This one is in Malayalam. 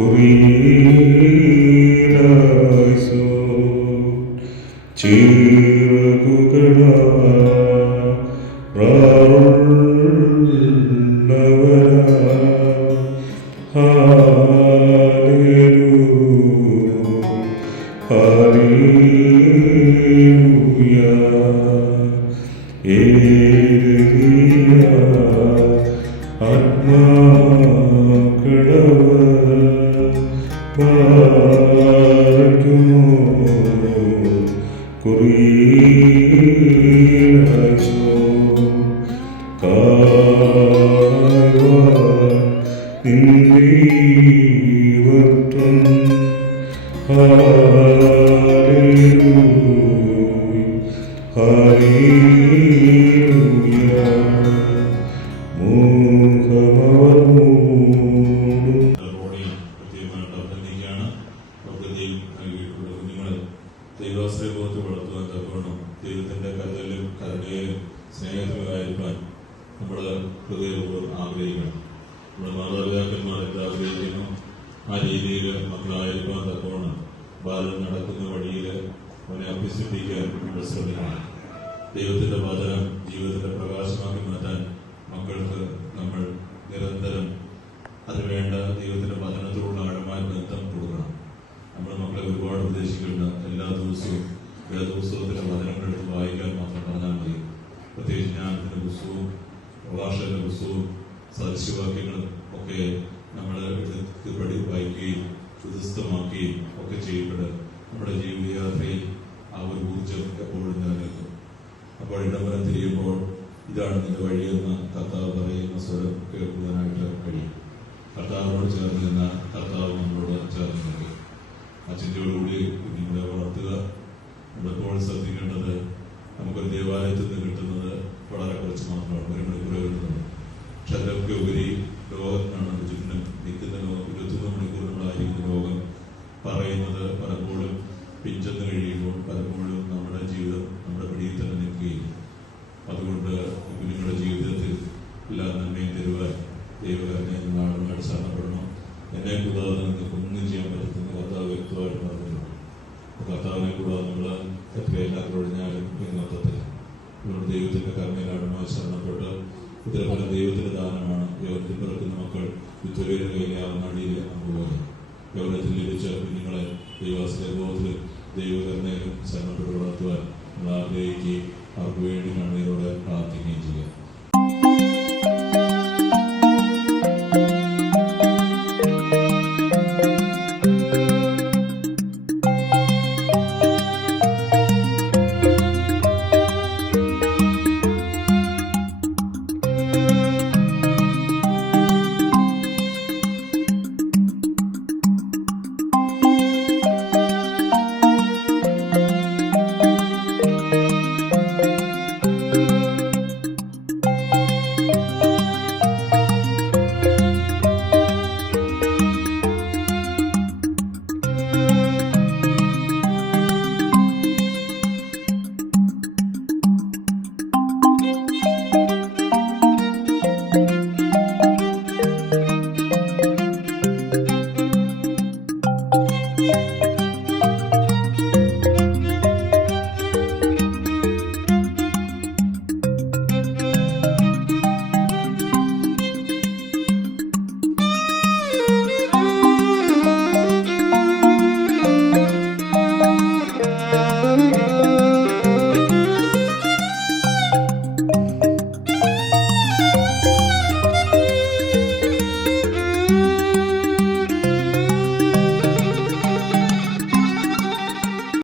കുറിയേലായിസോ ചിറകുകളാ Hallelujah. Hallelujah. Hallelujah. Hallelujah. കരുണയിലും നമ്മുടെ നമ്മൾ ഹൃദയപൂർവം ആഗ്രഹിക്കണം. നമ്മുടെ മാതാപിതാക്കന്മാരൊക്കെ ആഗ്രഹിക്കുന്നു ആ രീതിയിൽ മക്കളായിരിക്കാൻ തക്കവണ്ണം ബാലൻ നടക്കുന്ന വഴിയിൽ അവനെ അഭ്യസിപ്പിക്കാൻ നമ്മൾ ശ്രമിക്കണം. ദൈവത്തിന്റെ വചനം ജീവിതത്തിന്റെ പ്രകാശമാക്കി മാറ്റാൻ മക്കൾക്ക് നമ്മൾ നിരന്തരം അതിനുവേണ്ട ദൈവത്തിന്റെ വചനത്തോടുള്ള ആഴമായ ബന്ധം കൊടുക്കണം. നമ്മുടെ മക്കളെ ഒരുപാട് ഉപദേശിക്കുന്നുണ്ട് എല്ലാ ദിവസവും ഏത് വചനങ്ങൾ പ്രത്യേകിച്ച് ജ്ഞാനത്തിന്റെ പുസ്തകവും പ്രഭാഷകന്റെ പുസ്തകവും സദൃശ്യവാക്യങ്ങളും ഒക്കെ നമ്മൾ എടുത്ത് പഠി വായിക്കുകയും ഹൃദസ്ഥമാക്കുകയും ഒക്കെ ചെയ്യുമ്പോൾ നമ്മുടെ ജീവിതയാത്രയിൽ ആ ഒരു ഊർജം എപ്പോഴും നിലനിൽക്കും. അപ്പോൾ ഇടവരം തിരിയുമ്പോൾ ഇതാണ് നിന്റെ വഴിയെന്ന് കർത്താവ് പറയുന്ന സ്വരം കേൾക്കുവാനായിട്ട് കഴിയും. കർത്താവിനോട് ചേർന്ന് നിന്ന കർത്താവ് നമ്മളോട് ചേർന്ന് നിൽക്കും. ആ ചിന്തയോടുകൂടി കുഞ്ഞുങ്ങളെ വളർത്തുക. നമ്മളെപ്പോഴും ശ്രദ്ധിക്കേണ്ടത് നമുക്കൊരു ദേവാലയത്തിൽ നിന്ന് കിട്ടുന്നത് വളരെ കുറച്ച് മാത്രമാണ്. ഒരു മണിക്കൂറേ കിട്ടുന്നത് പക്ഷെ അതിലൊക്കെ ഉപരി നമ്മുടെ ചുറ്റിനും നിൽക്കുന്ന ലോകം ഇരുപത്തിമൂന്ന് മണിക്കൂർ നമ്മളായിരിക്കുന്ന ലോകം പറയുന്നത് പലപ്പോഴും പിഞ്ചെന്ന് കഴിയുമ്പോൾ പലപ്പോഴും നമ്മുടെ ജീവിതം നമ്മുടെ പിടിയിൽ തന്നെ നിൽക്കുകയും അതുകൊണ്ട് കുഞ്ഞുങ്ങളുടെ ജീവിതത്തിൽ എല്ലാ നന്മയും തരുവാൻ ദൈവകരനെ നാടുമായിട്ട് ശരണപ്പെടണം. എന്നെ കൂടാതെ നിങ്ങൾക്ക് ഒന്നും ചെയ്യാൻ പറ്റുന്ന കർത്താവ് വ്യക്തമായിട്ട് പറഞ്ഞിട്ടുണ്ട് കർത്താവിനെ കൂടാതെ നമ്മൾ എത്രയെല്ലാം കഴിഞ്ഞാലും എന്നർത്ഥത്തിൽ നമ്മുടെ ദൈവത്തിന്റെ കർമ്മയിലാടുമായി ശരണപ്പെട്ട് ഇതേപോലെ ദൈവത്തിന്റെ ദാനമാണ് യോഗത്തിൽ പിറക്കുന്ന മക്കൾ വിത്തുരയുടെ കൈയാവുന്ന അടിയിൽ കൊണ്ടുപോയി യോഗത്തിൽ ലഭിച്ച കുഞ്ഞുങ്ങളെ ദൈവാശ്രയ ബോധത്തിൽ ശരണപ്പെട്ട് വളർത്തുവാൻ നമ്മൾ ആഗ്രഹിക്കുകയും അവർക്ക് വേണ്ടി കണ്ണീരോടെ പ്രാർത്ഥിക്കുകയും ചെയ്യാം